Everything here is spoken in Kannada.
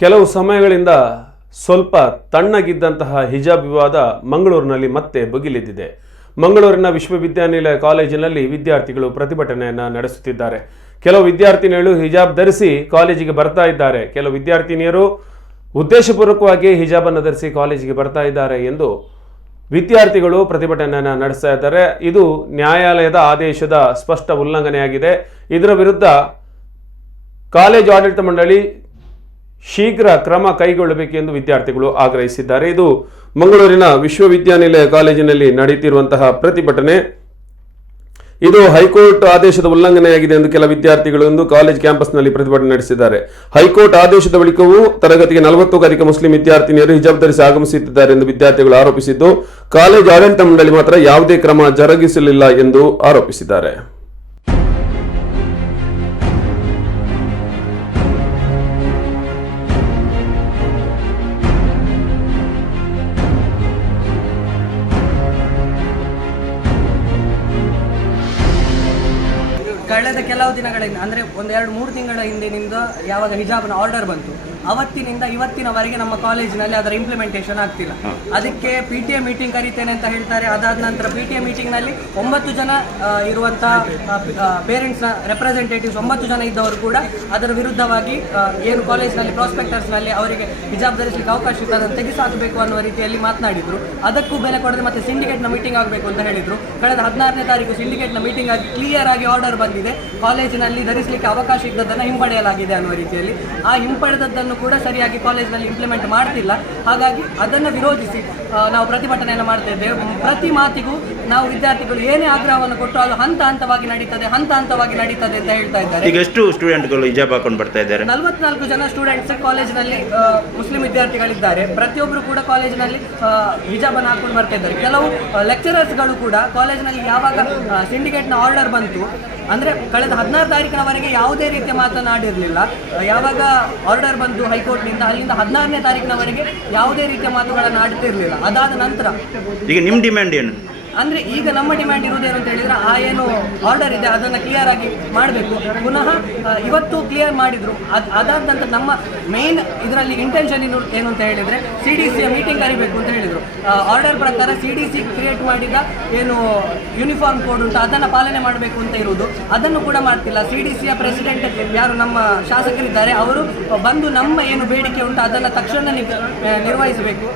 ಕೆಲವು ಸಮಯಗಳಿಂದ ಸ್ವಲ್ಪ ತಣ್ಣಗಿದ್ದಂತಹ ಹಿಜಾಬ್ ವಿವಾದ ಮಂಗಳೂರಿನಲ್ಲಿ ಮತ್ತೆ ಭುಗಿಲೆದ್ದಿದೆ. ಮಂಗಳೂರಿನ ವಿಶ್ವವಿದ್ಯಾನಿಲಯ ಕಾಲೇಜಿನಲ್ಲಿ ವಿದ್ಯಾರ್ಥಿಗಳು ಪ್ರತಿಭಟನೆಯನ್ನು ನಡೆಸುತ್ತಿದ್ದಾರೆ. ಕೆಲವು ವಿದ್ಯಾರ್ಥಿನಿಯರು ಹಿಜಾಬ್ ಧರಿಸಿ ಕಾಲೇಜಿಗೆ ಬರ್ತಾ ಇದ್ದಾರೆ. ಕೆಲವು ವಿದ್ಯಾರ್ಥಿನಿಯರು ಉದ್ದೇಶಪೂರ್ವಕವಾಗಿ ಹಿಜಾಬ್ ಅನ್ನು ಧರಿಸಿ ಕಾಲೇಜಿಗೆ ಬರ್ತಾ ಇದ್ದಾರೆ ಎಂದು ವಿದ್ಯಾರ್ಥಿಗಳು ಪ್ರತಿಭಟನೆಯನ್ನು ನಡೆಸ್ತಾ ಇದ್ದಾರೆ. ಇದು ನ್ಯಾಯಾಲಯದ ಆದೇಶದ ಸ್ಪಷ್ಟ ಉಲ್ಲಂಘನೆಯಾಗಿದೆ. ಇದರ ವಿರುದ್ಧ ಕಾಲೇಜು ಆಡಳಿತ ಮಂಡಳಿ ಶೀಘ್ರ ಕ್ರಮ ಕೈಗೊಳ್ಳಬೇಕೆಂದು ವಿದ್ಯಾರ್ಥಿಗಳು ಆಗ್ರಹಿಸಿದ್ದಾರೆ. ಇದು ಮಂಗಳೂರಿನ ವಿಶ್ವವಿದ್ಯಾನಿಲಯ ಕಾಲೇಜಿನಲ್ಲಿ ನಡೆಯುತ್ತಿರುವಂತಹ ಪ್ರತಿಭಟನೆ. ಇದು ಹೈಕೋರ್ಟ್ ಆದೇಶದ ಉಲ್ಲಂಘನೆಯಾಗಿದೆ ಎಂದು ಕೆಲ ವಿದ್ಯಾರ್ಥಿಗಳು ಇಂದು ಕಾಲೇಜ್ ಕ್ಯಾಂಪಸ್ನಲ್ಲಿ ಪ್ರತಿಭಟನೆ ನಡೆಸಿದ್ದಾರೆ. ಹೈಕೋರ್ಟ್ ಆದೇಶದ ಬಳಿಕವೂ ತರಗತಿಗೆ 40ಕ್ಕೂ ಅಧಿಕ ಮುಸ್ಲಿಂ ವಿದ್ಯಾರ್ಥಿನಿಯರು ಹಿಜಾಬ್ ಧರಿಸಿ ಆಗಮಿಸುತ್ತಿದ್ದಾರೆ ಎಂದು ವಿದ್ಯಾರ್ಥಿಗಳು ಆರೋಪಿಸಿದ್ದು, ಕಾಲೇಜ್ ಆಡಳಿತ ಮಂಡಳಿ ಮಾತ್ರ ಯಾವುದೇ ಕ್ರಮ ಜರುಗಿಸಲಿಲ್ಲ ಎಂದು ಆರೋಪಿಸಿದ್ದಾರೆ. ಕಳೆದ ಕೆಲವು ದಿನಗಳಿಂದ ಅಂದರೆ 1-2-3 ತಿಂಗಳ ಹಿಂದಿನಿಂದ ಯಾವಾಗ ಹಿಜಾಬ್ನ ಆರ್ಡರ್ ಬಂತು ಅವತ್ತಿನಿಂದ ಇವತ್ತಿನವರೆಗೆ ನಮ್ಮ ಕಾಲೇಜಿನಲ್ಲಿ ಅದರ ಇಂಪ್ಲಿಮೆಂಟೇಷನ್ ಆಗ್ತಿಲ್ಲ. ಅದಕ್ಕೆ PTA ಮೀಟಿಂಗ್ ಕರೀತೇನೆ ಅಂತ ಹೇಳ್ತಾರೆ. ಅದಾದ ನಂತರ PTA ಮೀಟಿಂಗ್ನಲ್ಲಿ 9 ಜನ ಇರುವಂಥ ಪೇರೆಂಟ್ಸ್ನ ರೆಪ್ರೆಸೆಂಟೇಟಿವ್ಸ್ 9 ಜನ ಇದ್ದವರು ಕೂಡ ಅದರ ವಿರುದ್ಧವಾಗಿ ಏನು ಕಾಲೇಜ್ನಲ್ಲಿ ಪ್ರಾಸ್ಪೆಕ್ಟರ್ಸ್ನಲ್ಲಿ ಅವರಿಗೆ ಹಿಜಾಬ್ ಧರಿಸಲಿಕ್ಕೆ ಅವಕಾಶ ಇತ್ತು ಅದನ್ನು ತೆಗೆಸಾಕಬೇಕು ಅನ್ನುವ ರೀತಿಯಲ್ಲಿ ಮಾತನಾಡಿದರು. ಅದಕ್ಕೂ ಬೆಲೆ ಕೊಡದೆ ಮತ್ತೆ ಸಿಂಡಿಕೇಟ್ನ ಮೀಟಿಂಗ್ ಆಗಬೇಕು ಅಂತ ಹೇಳಿದರು. ಕಳೆದ 16ನೇ ತಾರೀಕು ಸಿಂಡಿಕೇಟ್ನ ಮೀಟಿಂಗ್ ಆಗಿ ಕ್ಲಿಯರ್ ಆಗಿ ಆರ್ಡರ್ ಬಂದಿದೆ. ಕಾಲೇಜಿನಲ್ಲಿ ಧರಿಸಲಿಕ್ಕೆ ಅವಕಾಶ ಇದ್ದದನ್ನು ಹಿಂಪಡೆಯಲಾಗಿದೆ ಅನ್ನುವ ರೀತಿಯಲ್ಲಿ. ಆ ಹಿಂಪಡೆದದ್ದನ್ನು ಕೂಡ ಸರಿಯಾಗಿ ಕಾಲೇಜಿನಲ್ಲಿ ಇಂಪ್ಲಿಮೆಂಟ್ ಮಾಡ್ತಿಲ್ಲ. ಹಾಗಾಗಿ ಅದನ್ನು ವಿರೋಧಿಸಿ ನಾವು ಪ್ರತಿಭಟನೆಯನ್ನು ಮಾಡ್ತಾ ಇದ್ದೇವೆ. ಪ್ರತಿ ಮಾತಿಗೂ ನಾವು ವಿದ್ಯಾರ್ಥಿಗಳು ಏನೇ ಆಗ್ರಹವನ್ನು ಕೊಟ್ಟರು ಅದು ಹಂತ ಹಂತವಾಗಿ ನಡೀತದೆ ಅಂತ ಹೇಳ್ತಾ ಇದ್ದಾರೆ. ಈಗ ಎಷ್ಟು ಸ್ಟೂಡೆಂಟ್ಗಳು ಹಿಜಾಬ್ ಹಾಕೊಂಡು ಬರ್ತಾ ಇದ್ದಾರೆ? 44 ಜನ ಸ್ಟೂಡೆಂಟ್ಸ್ ಕಾಲೇಜಿನಲ್ಲಿ ಮುಸ್ಲಿಂ ವಿದ್ಯಾರ್ಥಿಗಳಿದ್ದಾರೆ. ಪ್ರತಿಯೊಬ್ಬರು ಕೂಡ ಕಾಲೇಜಿನಲ್ಲಿ ಹಿಜಾಬ್ ಅನ್ನು ಹಾಕೊಂಡು ಬರ್ತಾ ಇದ್ದಾರೆ. ಕೆಲವು ಲೆಕ್ಚರರ್ಸ್ಗಳು ಕೂಡ ಕಾಲೇಜಿನಲ್ಲಿ ಯಾವಾಗ ಸಿಂಡಿಕೇಟ್ನ ಆರ್ಡರ್ ಬಂತು ಅಂದರೆ ಕಳೆದ 16 ತಾರೀಕಿನವರೆಗೆ ಯಾವುದೇ ರೀತಿಯ ಮಾತನಾಡಿರಲಿಲ್ಲ. ಯಾವಾಗ ಆರ್ಡರ್ ಬಂತು ಹೈಕೋರ್ಟ್ನಿಂದ ಅಲ್ಲಿಂದ 16ನೇ ತಾರೀಕಿನವರೆಗೆ ಯಾವುದೇ ರೀತಿಯ ಮಾತುಗಳನ್ನು ಆಡ್ತಿರಲಿಲ್ಲ. ಅದಾದ ನಂತರ ಈಗ ನಿಮ್ಮ ಡಿಮ್ಯಾಂಡ್ ಏನು? ಅಂದರೆ ಈಗ ನಮ್ಮ ಡಿಮ್ಯಾಂಡ್ ಇರುವುದೇನು ಅಂತ ಹೇಳಿದರೆ ಆ ಏನು ಆರ್ಡರ್ ಇದೆ ಅದನ್ನು ಕ್ಲಿಯರ್ ಆಗಿ ಮಾಡಬೇಕು. ಪುನಃ ಇವತ್ತು ಕ್ಲಿಯರ್ ಮಾಡಿದರು. ಅದಾದ ನಂತರ ನಮ್ಮ ಮೇನ್ ಇದರಲ್ಲಿ ಇಂಟೆನ್ಷನ್ ಏನು ಅಂತ ಹೇಳಿದರೆ CDC ಮೀಟಿಂಗ್ ಕರಿಬೇಕು ಅಂತ ಹೇಳಿದರು. ಆರ್ಡರ್ ಪ್ರಕಾರ CDC ಕ್ರಿಯೇಟ್ ಮಾಡಿದ ಏನು ಯೂನಿಫಾರ್ಮ್ ಕೋಡ್ ಉಂಟು ಅದನ್ನು ಪಾಲನೆ ಮಾಡಬೇಕು ಅಂತ ಇರುವುದು. ಅದನ್ನು ಕೂಡ ಮಾಡ್ತಿಲ್ಲ. CDCಯ ಪ್ರೆಸಿಡೆಂಟ್ ಯಾರು ನಮ್ಮ ಶಾಸಕರಿದ್ದಾರೆ ಅವರು ಬಂದು ನಮ್ಮ ಏನು ಬೇಡಿಕೆ ಉಂಟು ಅದನ್ನು ತಕ್ಷಣ ನಿರ್ವಹಿಸಬೇಕು.